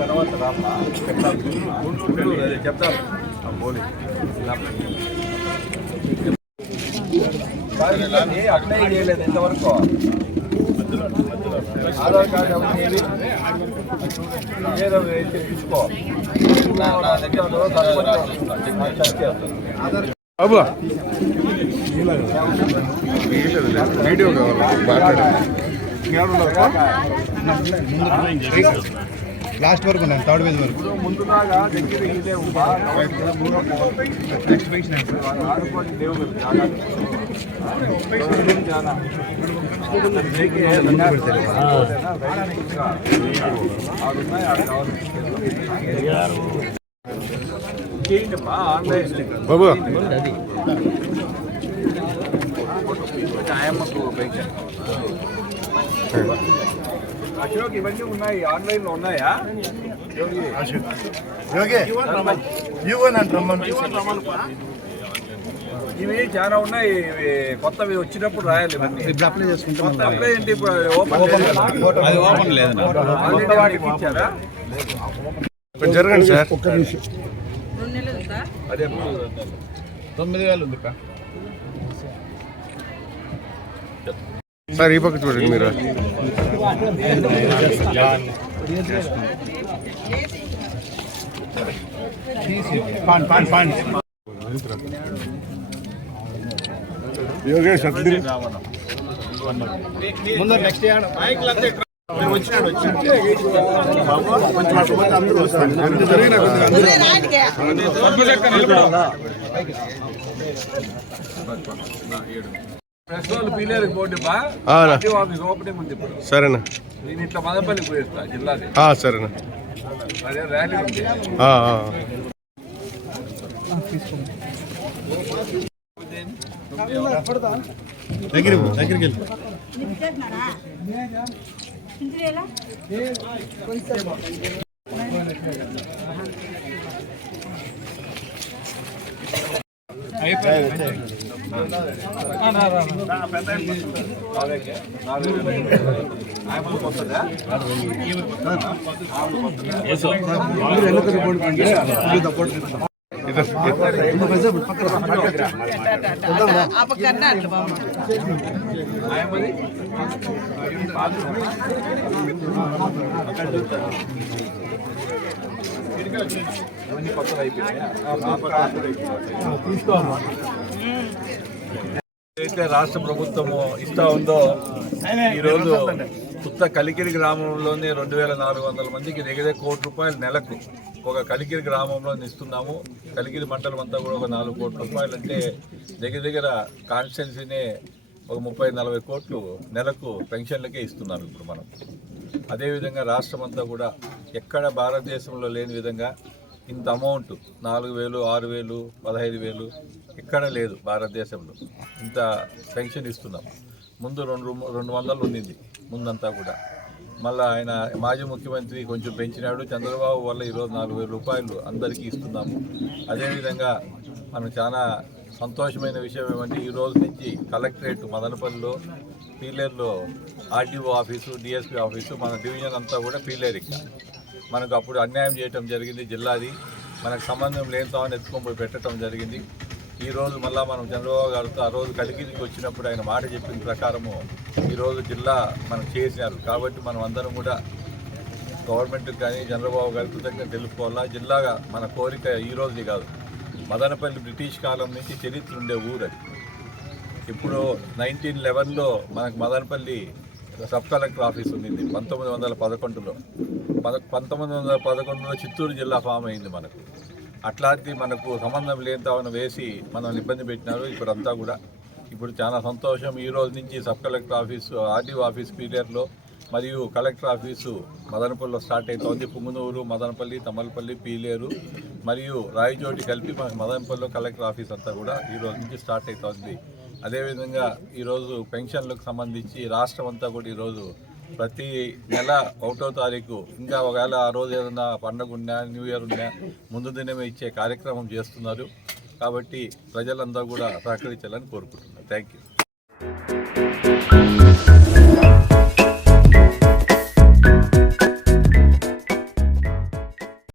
తర్వాత రామ్మా చెప్తాను అప్లై చేయలేదు ఇంతవరకు. ఆధార్ కార్డు ఏదో తీసుకో వీడియో లాస్ట్ వరకు ఉన్నాను, థర్డ్ పేజ్ వరకు. ముందులాగా దగ్గర ఇదే చేయండిమ్మా ఆన్లైన్ బాబు ఆయమ్మకు పెన్షన్. అశోక్ ఇవన్నీ ఉన్నాయి, ఆన్లైన్లో ఉన్నాయా? ఇవి చాలా ఉన్నాయి, కొత్తవి వచ్చినప్పుడు రాయాలి ఇవన్నీ. అప్లై చేసుకుంటాం. అప్లై ఏంటి ఇప్పుడు ఓపెన్ లేదు, ఇచ్చారా? జరగండి సార్. ఒక్క నిమిషం. అదే 9,000 ఉంది సార్. ఈ పక్క చూడండి మీరు. యోగేష్ ముందు నెక్స్ట్ వచ్చినాడు అందరూ వస్తారు. ప్రెస్ వాళ్ళు పీలేరు బోర్డు ఆఫీస్ ఓపెనింగ్ ఉంది ఇప్పుడు. సరేనా? నేను ఇట్లా మదనపల్లికి పోయేస్తా జిల్లాది. సరేనా? అదే ర్యాలీ ఉంది. దగ్గరికి వెళ్ళి అయితే రాష్ట్ర ప్రభుత్వము ఇస్తా ఉందో ఈరోజు కొత్త కలికిరి గ్రామంలోనే 2,400 మందికి దగ్గర ₹1,00,00,000 నెలకు ఒక కలికిరి గ్రామంలో ఇస్తున్నాము. కలికిరి మండలం అంతా కూడా ఒక ₹4 కోట్ల అంటే దగ్గర కాన్స్టిట్యున్సీనే ఒక 30-40 కోట్లు నెలకు పెన్షన్లకే ఇస్తున్నాం ఇప్పుడు మనం. అదేవిధంగా రాష్ట్రం అంతా కూడా ఎక్కడ భారతదేశంలో లేని విధంగా ఇంత అమౌంట్ 4,000, 6,000, 15,000 ఎక్కడ లేదు భారతదేశంలో. ఇంత పెన్షన్ ఇస్తున్నాం. ముందు 200 ఉండింది ముందంతా కూడా. మళ్ళీ ఆయన మాజీ ముఖ్యమంత్రి కొంచెం పెంచినాడు. చంద్రబాబు వల్ల ఈరోజు ₹4,000 అందరికీ ఇస్తున్నాము. అదేవిధంగా మనం చాలా సంతోషమైన విషయం ఏమంటే ఈరోజు నుంచి కలెక్టరేట్ మదనపల్లిలో, పీలేరులో ఆర్డీఓ ఆఫీసు, డిఎస్పీ ఆఫీసు, మన డివిజన్ అంతా కూడా పీలేరు. మనకు అప్పుడు అన్యాయం చేయటం జరిగింది జిల్లాది, మనకు సంబంధం లేనితామని ఎత్తుకొని పోయి పెట్టడం జరిగింది. ఈరోజు మళ్ళీ మనం చంద్రబాబు గారితో ఆ రోజు కలికిరికి వచ్చినప్పుడు ఆయన మాట చెప్పిన ప్రకారము ఈరోజు జిల్లా మనం చేసినారు. కాబట్టి మనం అందరం కూడా గవర్నమెంట్కి కానీ చంద్రబాబు గారి కృతజ్ఞత తెలుపుకోవాలా. జిల్లాగా మన కోరిక ఈ రోజుది కాదు, మదనపల్లి బ్రిటిష్ కాలం నుంచి చరిత్ర ఉండే ఊరు అది. ఇప్పుడు 1911లో మనకు మదనపల్లి సబ్ కలెక్టర్ ఆఫీస్ ఉండింది 1911లో. 1911లో చిత్తూరు జిల్లా ఫామ్ అయింది మనకు. అట్లాంటి మనకు సంబంధం లేనితామని వేసి మనల్ని ఇబ్బంది పెట్టినారు. ఇప్పుడంతా కూడా ఇప్పుడు చాలా సంతోషం. ఈ రోజు నుంచి sub collector office, RDO office పీలేరులో మరియు కలెక్టర్ ఆఫీసు మదనపల్లిలో స్టార్ట్ అవుతోంది. పుంగనూరు, మదనపల్లి, తమ్మలపల్లి, పీలేరు మరియు రాయచోటి కలిపి మనకు మదనపల్లిలో కలెక్టర్ ఆఫీస్ అంతా కూడా ఈ రోజు నుంచి స్టార్ట్ అవుతోంది. అదేవిధంగా ఈరోజు పెన్షన్లకు సంబంధించి రాష్ట్రం అంతా కూడా ఈరోజు ప్రతి నెల 1వ తారీఖు ఇంకా ఒకవేళ ఆ రోజు ఏదైనా పండుగ ఉన్నా న్యూ ఇయర్ ఉన్నా ముందు దినమే ఇచ్చే కార్యక్రమం చేస్తున్నారు. కాబట్టి ప్రజలందరూ కూడా సహకరించాలని కోరుకుంటున్నారు. Thank you.